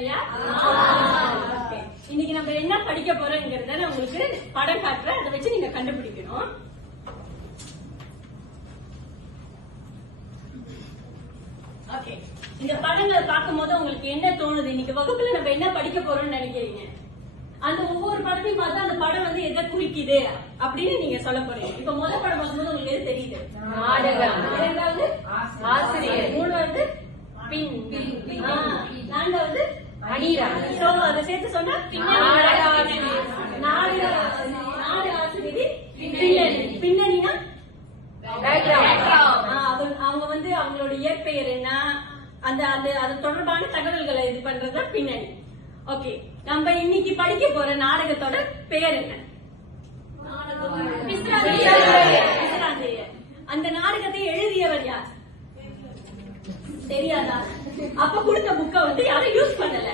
இல்லையா? இன்னைக்கு நம்ம என்ன படிக்க போறோங்கிறத நான் உங்களுக்கு படம் காட்டுறேன், அதை வச்சு நீங்க கண்டுபிடிக்கணும். ஓகே, இந்த படங்களை பார்க்கும் போது உங்களுக்கு என்ன தோணுது? இன்னைக்கு வகுப்புல நம்ம என்ன படிக்க போறோம்னு நினைக்கிறீங்க? அந்த ஒவ்வொரு படத்தையும் பார்த்தா அந்த படம் வந்து எதை குறிக்குது அப்படின்னு நீங்க சொல்ல போறீங்க. இப்ப முதல் படம் பார்க்கும்போது உங்களுக்கு எது தெரியுது? நாடகம். இரண்டாவது ஆசிரியர். மூணாவது பின். நான்காவது அணிராணி. சோ அதை சேர்த்து சொன்னா நாடக ஆசிரியர் பின்னணினா அவங்க வந்து அவங்களோட இயற்பெயர் என்ன, அந்த அது தொடர்பான தகவல்களை இது பண்றது பின்னணி. ஓகே, நம்ம இன்னைக்கு படிக்க போற நாடகத்தோட பெயர் என்ன? அந்த நாடகத்தை எழுதியவர் யார்? தெரியாதா? அப்ப கொடுத்த புக்க வந்து யாரும் யூஸ் பண்ணல,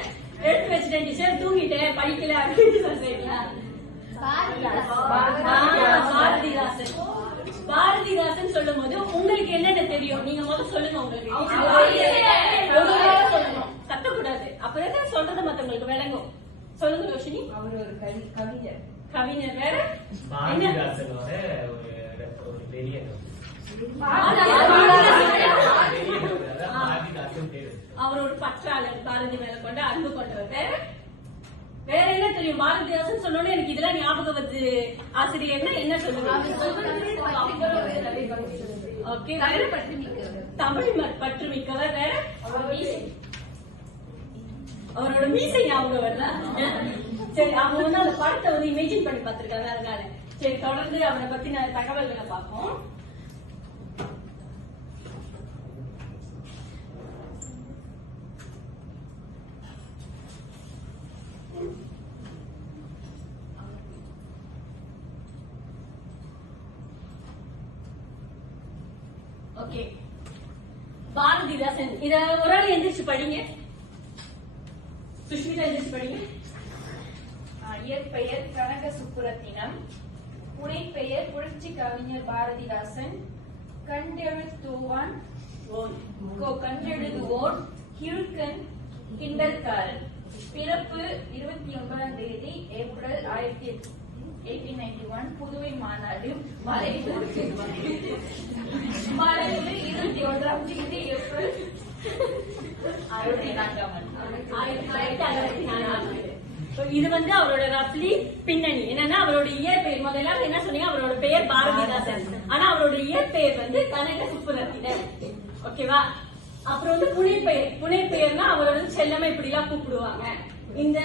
எடுத்து வச்சுட்டேன் டீச்சர், தூங்கிட்டேன், படிக்கல அப்படின்னு சொல்றீங்களா? பாரதிதாசன். பாரதிதாசன் சொல்லும் போது உங்களுக்கு என்னென்ன தெரியும்? நீங்க முதல்ல சொல்லுங்க. உங்களுக்கு சொல்லணும், கத்தக்கூடாது, அப்புறம் சொல்றத மத்தவங்களுக்கு விளங்கும். சொல்லுங்க ரோஷினி. அவர் ஒரு கவிஞர். கவிஞர் வேற அவர் ஒரு பற்றாளர், பாரதி மேல கொண்ட அன்பு கொண்டவர். வேற என்ன தெரியும்? பாரதிதாசன் சொன்னோட எனக்கு இதெல்லாம் ஞாபகம் வருது. ஆசிரியர்னா என்ன சொல்லுவாங்க? ஓகே, தமிழ் பற்று மிக்கவர். வேற அவரோட மீசை ஞாபகம் வருதா? சரி, அவங்க வந்து அந்த படத்தை வந்து இமேஜின் பண்ணி பார்த்திருக்காங்க, அதனால. சரி, தொடர்ந்து அவனை பத்தின தகவல்களை பார்ப்போம். ஓகே, பாரதிதாசன். இத ஒரு ஆள் எந்திரிச்சு படிங்க. சுஷ்மிதா எந்திரிச்சு படிங்க. இயற்பெயர் கனக சுப்புரத்தினம், புனைப்பெயர் புரட்சி கவிஞர் பாரதிதாசன், கண்டெழுதுவோன் ஹிருக்கன் கிண்டல்காரன், பிறப்பு 29ஆம் தேதி ஏப்ரல் 1891, புதுவை மாநாடு, மறைவு 21ஆம் தேதி ஏப்ரல் 1964. இது வந்து அவரோட ரஃப்லி பின்னணி. என்னன்னா அவரோட இயற்பெயர் முதல்ல என்ன சொன்னீங்க? அவரோட பெயர் பாரதிதாசன், ஆனா அவரோட இயற்பெயர் வந்து கனக சுப்புரத்தினர். ஓகேவா? அப்புறம் வந்து புனைப்பெயர்னா அவரோட செல்லமா இப்படி எல்லாம் கூப்பிடுவாங்க. இந்த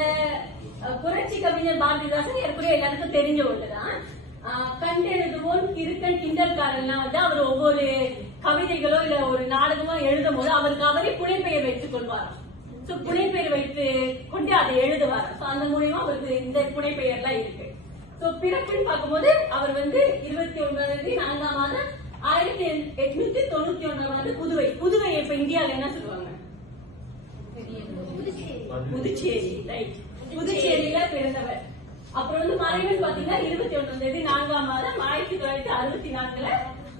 புரட்சி கவிஞர் பாரதிதாசன் ஏற்கனவே எல்லாருக்கும் தெரிஞ்ச ஒண்ணுதான். கண்டெழுதுவோன் கிருக்கன் கிண்டல்காரன்லாம் வந்து அவர் ஒவ்வொரு கவிதைகளோ இல்ல ஒரு நாடகமோ எழுதும் போது அவருக்கு அவரே புனைப்பெயர் வைத்துக் கொள்வாராம். சோ புனைப்பெயர் வைத்து கொண்டு அதை எழுதுவாராம். சோ அந்த மூலியமா அவருக்கு இந்த புனைப்பெயர் எல்லாம் இருக்கு. சோ பிறப்புன்னு பார்க்கும்போது அவர் வந்து 29/4 மாதம் 1891 புதுவை இப்ப இந்தியாவில என்ன சொல்லுவாங்க? புதுச்சேரி. ரைட், புதுச்சேரியில பிறந்தவர். அப்புறம் வந்து மறைவுன்னு பாத்தீங்கன்னா 21/4 மாதம் 1964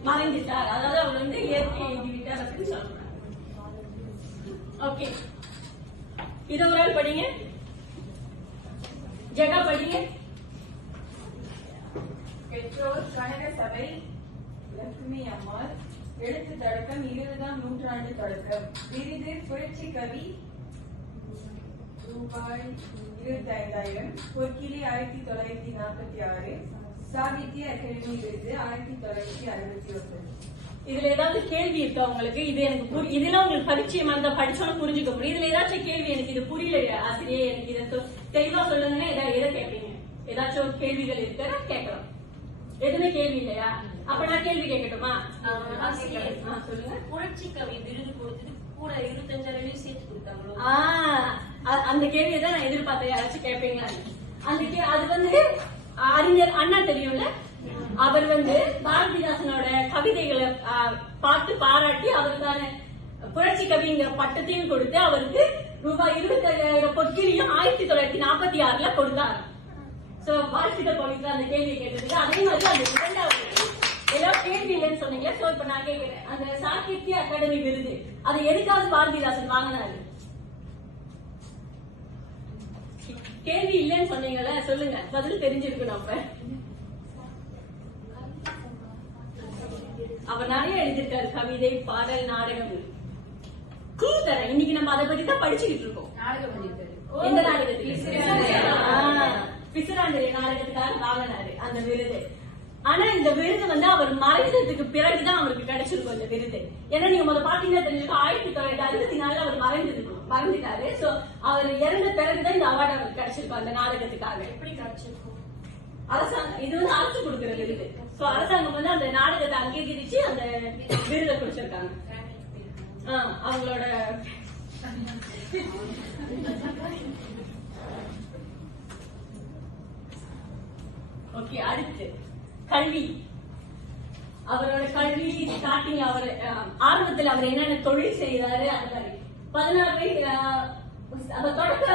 மறைஞ்சிட்டார். அதாவது அவர் வந்து இயற்கை எழுதிவிட்டார் அப்படின்னு சொல்றாங்க. ஓகே, இத ஒரு ஆள் படிங்க. ஜெகா படிங்க. பெற்றோர் கனக சபை லட்சுமி அம்மாள், எழுத்து தொடக்கம் 20ஆம் நூற்றாண்டு தொடக்கம், விருது புரட்சி கவி ரூபாய் 25,000, பொற்கிளி 1946, சாகித்ய அகாடமி விருது 1969. இதுல ஏதாவது கேள்வி இருக்கா உங்களுக்கு? இது எனக்கு இதெல்லாம் உங்களுக்கு பரிச்சயமா இருந்தா படிச்சோன்னு புரிஞ்சுக்க முடியும். இதுல ஏதாச்சும் கேள்வி, எனக்கு இது புரியல ஆசிரியர், எனக்கு இதை தெளிவா சொல்லுங்க, எதை கேட்பீங்க? ஏதாச்சும் ஒரு கேள்விகள் இருக்கா? கேட்கலாம். எதுவுமே கேள்வி இல்லையா? அப்ப நான் கேள்வி கேட்கட்டுமா? சொல்லுங்க. புரட்சி கவி விருது கொடுத்தது கூட 25,000 சேர்த்து கொடுத்தாங்களோ? அந்த கேள்வியை தான் நான் எதிர்பார்த்தேன், யாராச்சும் கேட்பீங்களா? அது வந்து அறிஞர் அண்ணா தெரியும்ல, அவர் வந்து பாரதிதாசனோட கவிதைகளை பார்த்து பாராட்டி அவருக்கான புரட்சி கவிங்கிற பட்டத்தையும் கொடுத்து அவருக்கு ரூபாய் 25,000 பொற்கிளியும் 1946 கொடுத்தாரு. சோ வாழ்த்துக்கள் பவித்ரா அந்த கேள்வி கேட்டதுக்கு. அதே மாதிரி அந்த இரண்டாவது ஏதாவது கேள்வி இல்லைன்னு சொன்னீங்க. சோ இப்ப நான் கேட்கிறேன், அந்த சாகித்ய அகாடமி விருது அது எதுக்காவது பாரதிதாசன் வாங்கினாரு? கேள்வி இல்லைன்னு சொன்னீங்கல்ல, சொல்லுங்க. பதில் தெரிஞ்சிருக்கணும். அப்ப அவர் நிறைய எழுதியிருக்காரு, கவிதை, பாடல், நாடகம். clue தரேன். இன்னைக்கு நம்ம அதை பத்தி தான் படிச்சுக்கிட்டு இருக்கோம். எந்த நாடகத்துக்கு? பிசிராந்திரி நாடகத்துக்காக வாங்கினாரு அந்த விருது. ஆனா இந்த விருது வந்து அவர் மறைந்ததுக்கு பிறகுதான் அவருக்கு கிடைச்சிருக்கும் இந்த விருது. ஏன்னா நீங்க முதல்ல பாத்தீங்கன்னா தெரிஞ்சிருக்கும், 1964 அவர் மறைஞ்சிட்டாரு. சோ அவர் இறந்த பிறகுதான் இந்த அவார்டு அவருக்கு கிடைச்சிருக்கும் அந்த நாடகத்துக்காக. எப்படி கிடைச்சிருக்கும்? அரசாங்கம், இது வந்து அரசு கொடுக்கிற விருது. சோ அரசாங்கம் வந்து அந்த நாடகத்தை அங்கீகரிச்சு அந்த விருதை கொடுத்திருக்காங்க. அவங்களோட ஓகே. அடுத்து கல்வி. அவரோட கல்வி ஸ்டார்டிங், அவர் ஆரம்பத்தில் அவர் என்னென்ன தொழில் செய்யறாரு அந்த மாதிரி. 16 வயசு அவர் தொடக்க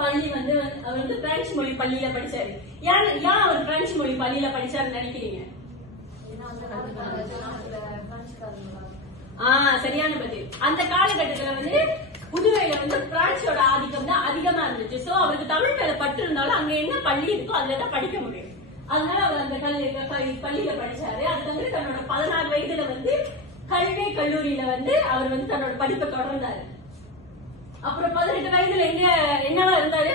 பள்ளி வந்து அவர் வந்து பிரெஞ்சு மொழி பள்ளியில படிச்சாரு. ஏன் அவர் பிரெஞ்சு மொழி பள்ளியில படிச்சாருன்னு நினைக்கிறீங்க? சரியான பதில். அந்த காலகட்டத்துல வந்து புதுவையில வந்து பிரான்சோட ஆதிக்கம் தான் அதிகமா இருந்துச்சு. சோ அவருக்கு தமிழ் மேல பற்று இருந்தாலும் அங்க என்ன பள்ளி இருக்கோ அதுலதான் படிக்க முடியும். அதனால அவர் அந்த பள்ளியில படிச்சாரு. அதுக்கு வந்து தன்னோட 16 வயதுல வந்து கல்வி கல்லூரியில வந்து அவர் வந்து தன்னோட படிப்பை தொடர்ந்தாரு. அப்புறம் 18 வயதுல என்னவா இருந்தாரு?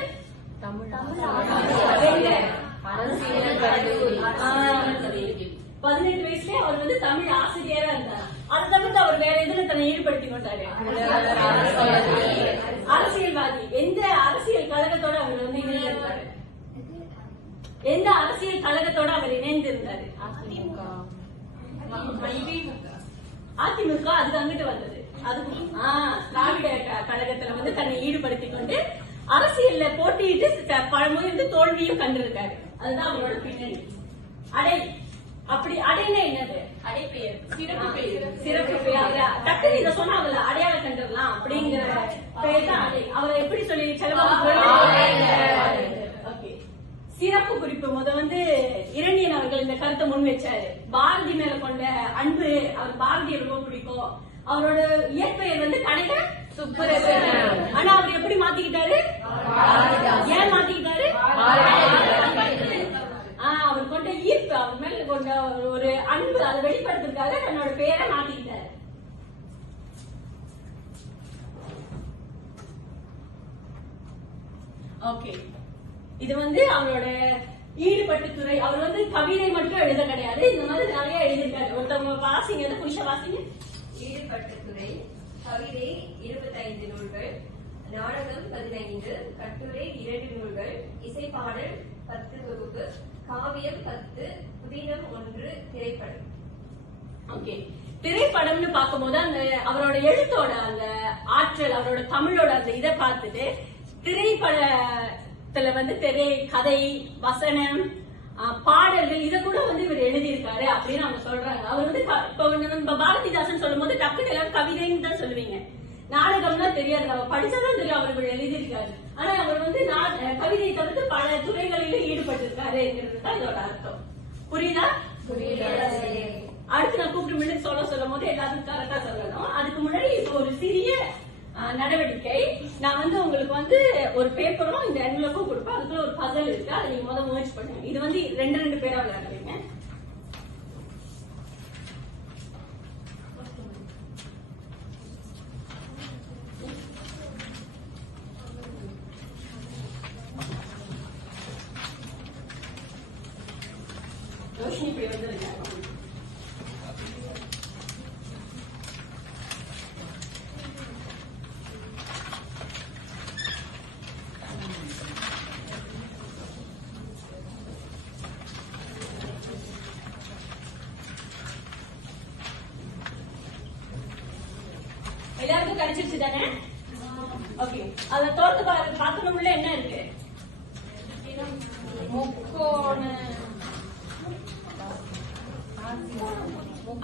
18 வயசுலயே அவர் வந்து தமிழ் ஆசிரியரா இருந்தார். அதை தவிர்த்து அவர் வேற எதுல தன்னை ஈடுபடுத்திக் கொண்டாரு? அரசியல்வாதி. எந்த அரசியல் கழகத்தோட அவர் வந்து இணைந்திருந்தாரு? எந்த அரசியல் கழகத்தோட அவர் இணைந்திருந்தாரு? அதிமுக. அதுக்கு அங்கிட்டு வந்தது. அதுக்கு திராவிட கழகத்துல வந்து தன்னை ஈடுபடுத்திக் கொண்டு அரசியல்ல போட்டியிட்டு பழமுறை வந்து தோல்வியும் கண்டிருக்காரு. அதுதான் அவரோட பின்னணி. அடை. அப்படி அடைனா என்னது? அடைப்பெயர், சிறப்பு பெயர். சிறப்பு பெயர். டக்குனு இதை சொன்னா அவள அடையாள கண்டுடலாம் அப்படிங்கிற பெயர் தான் அடை. அவரை எப்படி சொல்லி சிறப்பு குறிப்பு வந்து இரணியன் அவர்கள் இந்த கருத்தை முன் வச்சாரு. பாரதி மேல கொண்ட அன்பு, அவர் பாரதியை ரொம்ப பிடிக்கும். அவரோட இயற்பெயர் வந்து கனக சுப்பரேசன். ஆனா அவர் எப்படி மாத்திக்கிட்டாரு? ஏன் மாத்திக்கிட்டாரு? அவர் கொண்ட ஈர்ப்பு, அவர் மேல கொண்ட ஒரு அன்பு, அதை வெளிப்படுத்துறதுக்காக தன்னோட பேரை மாத்திக்கிட்டாரு. ஓகே. இது வந்து அவரோட ஈடுபட்ட துறை. அவர் வந்து கவிதை மட்டும் எழுத கிடையாது, இந்த மாதிரி நிறைய எழுதியிருக்காரு. ஒருத்தவங்க வாசிங்க, புருஷ வாசிங்க. ஈடுபட்ட துறை: கவிதை 25 நூல்கள், நாடகம் 15, கட்டுரை 2 நூல்கள், இசைப்பாடல் 10 தொகுப்பு, காவியம் 10, புதினம் 1, திரைப்படம். ஓகே. திரைப்படம்னு பார்க்கும்போது அந்த அவரோட எழுத்தோட அந்த ஆற்றல், அவரோட தமிழோட அந்த இதை பார்த்துட்டு திரைப்படத்துல வந்து திரை கதை, வசனம், பாடல்கள் இதை கூட வந்து இவர் எழுதியிருக்காரு அப்படின்னு அவங்க சொல்றாங்க. அவர் வந்து இப்ப பாரதிதாசன் சொல்லும் போது டக்குனு எல்லாரும் கவிதைன்னு தான் சொல்லுவீங்க. நாடகம்னா தெரியாது, நம்ம படிச்சாதான் தெரியும் அவர்கள் எழுதியிருக்காரு. ஆனா அவர் வந்து கவிதையை தவிர்த்து பல துறைகளிலும் ஈடுபட்டிருக்காருங்கிறது தான் இதோட அர்த்தம். புரியுதா? அடுத்து நான் கூப்பிட்டு மினிட் சொல்லும் போது எல்லாத்துக்கும் கரெக்டா சொல்லணும். அதுக்கு முன்னாடி இப்போ ஒரு சிறிய நடவடிக்கை. நான் வந்து உங்களுக்கு வந்து ஒரு பேப்பரும் இந்த என்வலப்பும் கொடுப்பேன். அதுக்குள்ள ஒரு பசல் இருக்கு, அதை நீங்க முதல் முயற்சி பண்ணுங்க. இது வந்து 2 பேரா விளையாடுறீங்க. ரோஷினி இப்படி வந்துருங்க. எல்லாருக்கும் கிடைச்சிருச்சு தானே? ஓகே. அத தோர்த்து பாக்கணும்ல என்ன இருக்கு?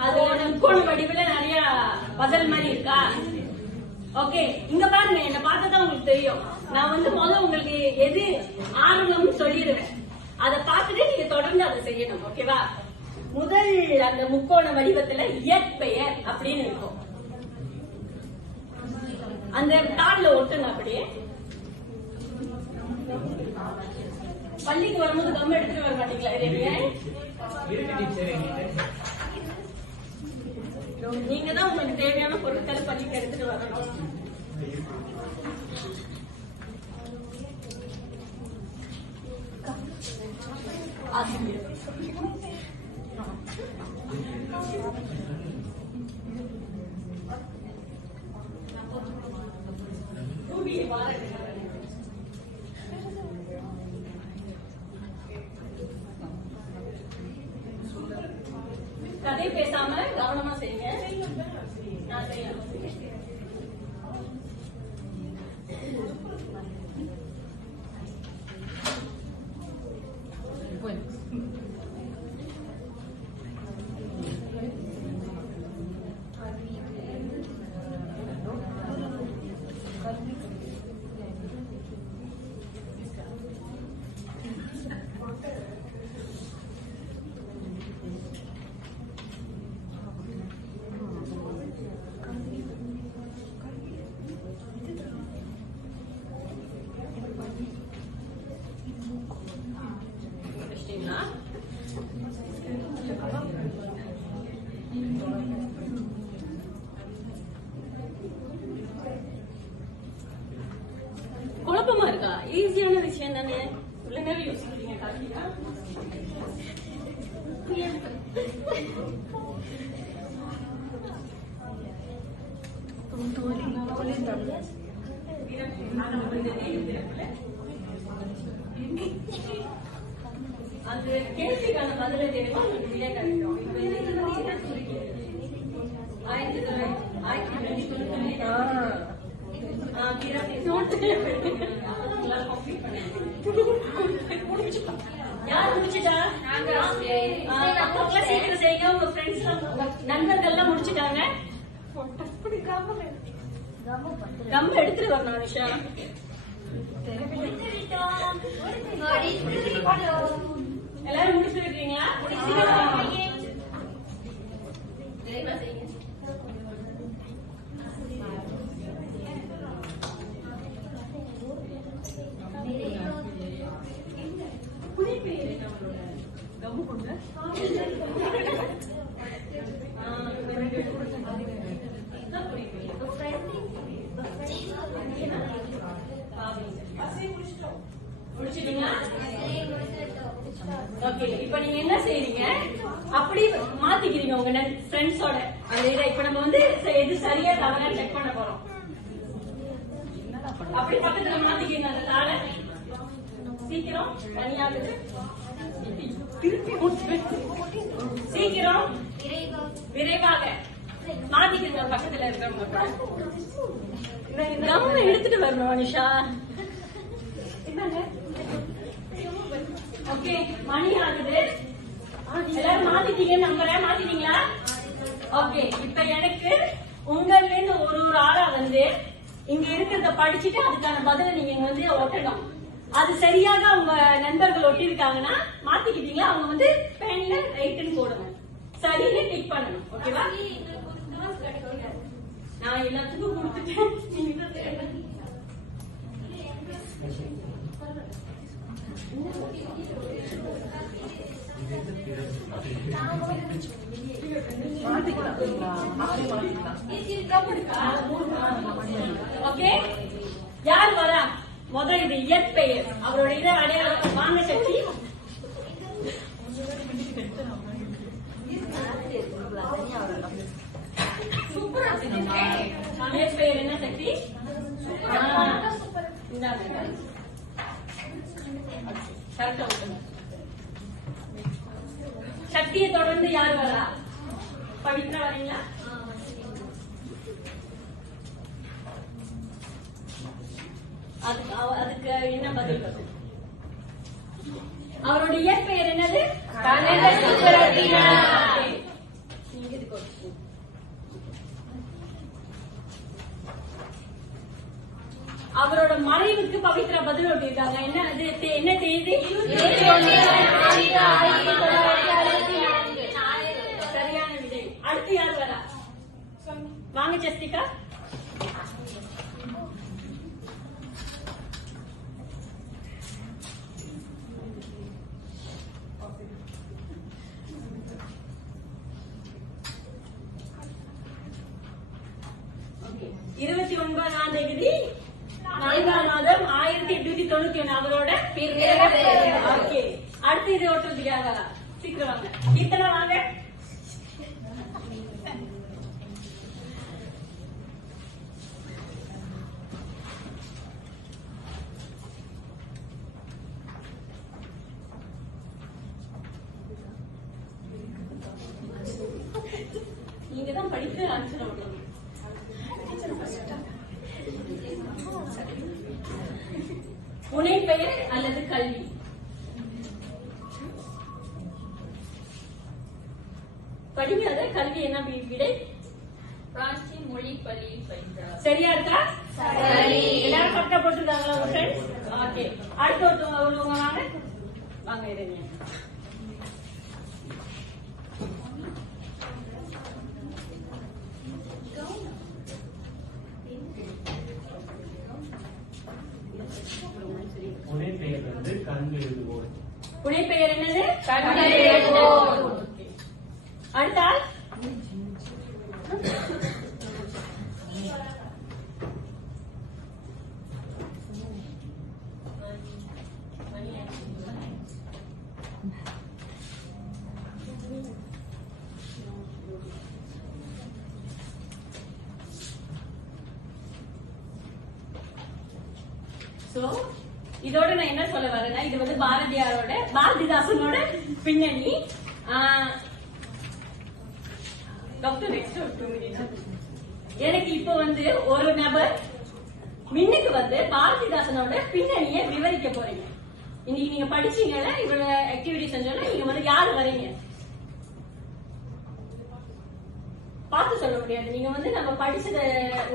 அதோட முக்கோண வடிவுல நிறைய பசல் மாதிரி இருக்கா? ஓகே. இங்க பாருங்க, என்ன பார்த்ததான் உங்களுக்கு தெரியும். நான் வந்து முதல்ல உங்களுக்கு எது ஆரம்பம்னு சொல்லிடுவேன். அதை பார்த்துட்டு நீங்க தொடர்ந்து அதை செய்யணும். ஓகேவா? முதல் அந்த முக்கோண வடிவத்துல இயற்பெயர் அப்படின்னு இருக்கும். அந்த கார்டுல ஒட்டுங்க அப்படியே. பள்ளிக்கு வரும்போது கம் எடுத்துட்டு வர மாட்டீங்களா? நீங்க தான் உங்களுக்கு தேவையான பொருட்களை பள்ளிக்கு எடுத்துட்டு வரணும். கதை பேசாம கவனமா செய்யுங்க. நான் செய்யணும். குழப்பமா இருக்கா? ஈஸியான விஷயம் தானே. இவ்வளவு நேரம் யோசிக்கிறீங்க. கார்த்திகா அந்த கேள்விக்கான பதிலை தெரியுமா? விடையா கிடைக்கும். யார் முடிச்சுட்டா? சீக்கிரம் செய்யுங்க. உங்க ஃப்ரெண்ட்ஸ் நண்பர்கள் எல்லாம் முடிச்சுட்டாங்க. கம் எடுத்துட்டு வரணும் அனுஷா. எல்லாரும் முடிச்சு இருக்கீங்களா? ஓகே, இப்ப நீங்க என்ன செய்றீங்க? அப்படி மாத்திக்கிறீங்க உங்க ஃப்ரெண்ட்ஸோட அந்த இதை. இப்ப நம்ம வந்து எது சரியா தவறா செக் பண்ண போறோம். அப்படி பக்கத்துல மாத்திக்கிறீங்க அந்த தாளை. சீக்கிரம் தனியாகுது. சீக்கிரம் விரைவாக மாத்திக்கிறீங்க பக்கத்துல இருக்கிறவங்க. கவனம் எடுத்துட்டு வரணும் அனிஷா. ஓகே, மணி ஆகுது. எல்லாரும் மாத்திட்டீங்கன்னு நம்புறேன். மாத்திட்டீங்களா? ஓகே, இப்ப எனக்கு உங்கள்ல இருந்து ஒரு ஆளா வந்து இங்க இருக்கிறத படிச்சுட்டு அதுக்கான பதில நீங்க வந்து ஒட்டணும். அது சரியாக உங்க நண்பர்கள் ஒட்டி இருக்காங்கன்னா மாத்திக்கிட்டீங்களா? அவங்க வந்து பென்ல ரைட்னு போடணும். சரின்னு டிக் பண்ணணும். ஓகேவா? நான் எல்லாத்துக்கும் கொடுத்துட்டேன். ஓகே, யார் வரா? முதல் இது இயற்பெயர். அவரோட இதை அடையாளம் வாங்க சக்தி. இயற்பெயர் என்ன சக்தி? சக்தியை தொடர்ந்து யார் வரா? பவித்ரா வரீங்களா? அதுக்கு என்ன பதில்? அவருடைய இயற்பெயர் என்னது? கனக சுப்புரத்தினா. அவரோட மறைவுக்கு பவித்ரா பதில் ஒட்டிருக்காங்க. என்ன தேதி? சரியான விடை. அடுத்து யார் வரா? வாங்க ஜஸ்திகா. 1891 அவரோட ஓகே. அடுத்து இது ஓட்டுறதுக்காக சீக்கிரம் வாங்க. இத்தனை வாங்க. நீங்க தான் படிக்க ஆன்சர் ஓட்டணும். புனைப்பெயர் அல்லது கல்வி. படிக்காத கல்வி என்ன விடை? பிரான்சி மொழி பள்ளியில் பயின்றார். சரியா இருக்கா? எல்லாரும் பட்டா போட்டுருக்காங்களா உங்க ஃப்ரெண்ட்ஸ்? ஓகே. அடுத்து ஒருத்தவங்க வாங்க. வாங்க இருங்க. புனைப்பெயர் வந்து கண் எழுதுவோர். புனைப்பெயர் என்னது? கண்டெழுதுவோர். அடுத்த ஆள்? சோ இதோட நான் என்ன சொல்ல வரேன்னா, இது வந்து பாரதிதாசனோட பின்னணி. டாக்டர் நெக்ஸ்ட் ஒரு 2 மினிட்ஸ். எனக்கு இப்போ வந்து ஒரு நபர் மின்னுக்கு வந்து பாரதிதாசனோட பின்னணியை விவரிக்க போறீங்க. இன்னைக்கு நீங்க படிச்சீங்கல்ல, இவ்வளவு ஆக்டிவிட்டி செஞ்சோம்ல, நீங்க வந்து யாரு வரீங்க பார்த்து சொல்ல முடியாது. நீங்க வந்து நம்ம படிச்சதை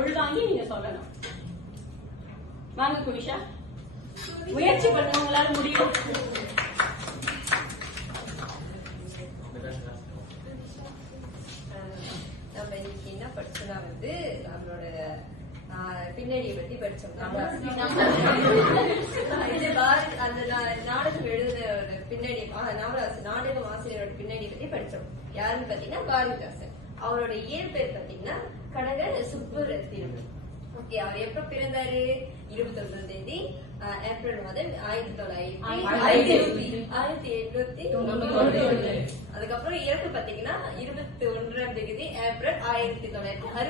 உள்வாங்கி நீங்க சொல்லணும். வாங்க குனிஷா, முயற்சி பண்ணுங்க, உங்களால முடியும். நம்ம இன்னைக்கு என்ன படிச்சோம்னா வந்து நம்மளோட பின்னணியை பத்தி படிச்சோம். இது அந்த நாடகம் எழுதின பின்னணி, நாடகம் ஆசிரியரோட பின்னணி பத்தி படிச்சோம். யாருன்னு பாத்தீங்கன்னா பாரதிதாசன். அவரோட இயற்பெயர் பாத்தீங்கன்னா கனக சுப்புரத்தினம். ஓகே, அவர் எப்ப பிறந்தாரு? 29 தேதி ஏப்ரல் மாதம் 1890. அதுக்கப்புறம் இறப்பு பாத்தீங்கன்னா 21ஆம் தேதி ஏப்ரல் 1964.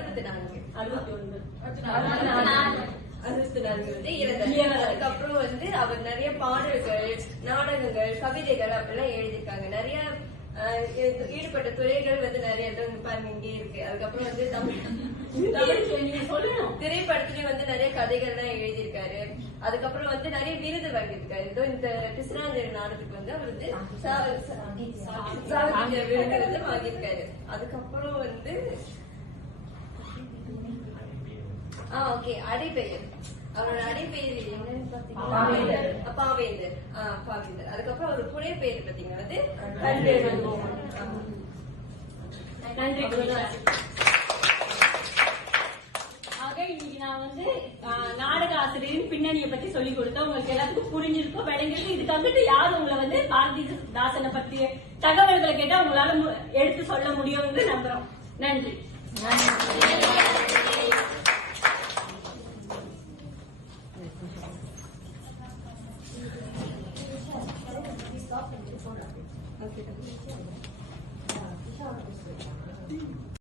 64 வந்து இறந்தார். அதுக்கப்புறம் வந்து அவர் நிறைய பாடல்கள், நாடகங்கள், கவிதைகள் அப்படிலாம் எழுதியிருக்காங்க. நிறைய ஈடுபட்ட துறைகள் வந்து நிறைய பாருங்க இங்கே இருக்கு. அதுக்கப்புறம் வந்து திரைப்படத்திலயும் வந்து நிறைய கதைகள் எல்லாம் எழுதியிருக்காரு. அதுக்கப்புறம் வந்து நிறைய விருது வாங்கியிருக்காரு. இதோ இந்த கிருஷ்ணாந்திர நாடகத்துக்கு வந்து அவர் வந்து விருது வந்து வாங்கியிருக்காரு. அதுக்கப்புறம் வந்து ஓகே, அடிப்பெயர். அவரோட அடிப்பெயர் என்னன்னு பாத்தீங்கன்னா பாவேந்தர். பாவேந்தர். அதுக்கப்புறம் அவர் புனைப்பெயர் பாத்தீங்கன்னா வந்து கண்டெழுதுவோர். நன்றி. இன்னைக்கு நான் வந்து நாடக ஆசிரியரின் பின்னணியை பத்தி சொல்லி கொடுத்தேன். உங்களுக்கு எல்லாத்துக்கும் புரிஞ்சிருக்கும், விளங்கிருக்கும். இதுக்கு வந்துட்டு யாரும் உங்களை வந்து பாரதிதாசனை பத்திய தகவல்களை கேட்டா உங்களால எடுத்து சொல்ல முடியும்னு நம்புறோம். நன்றி.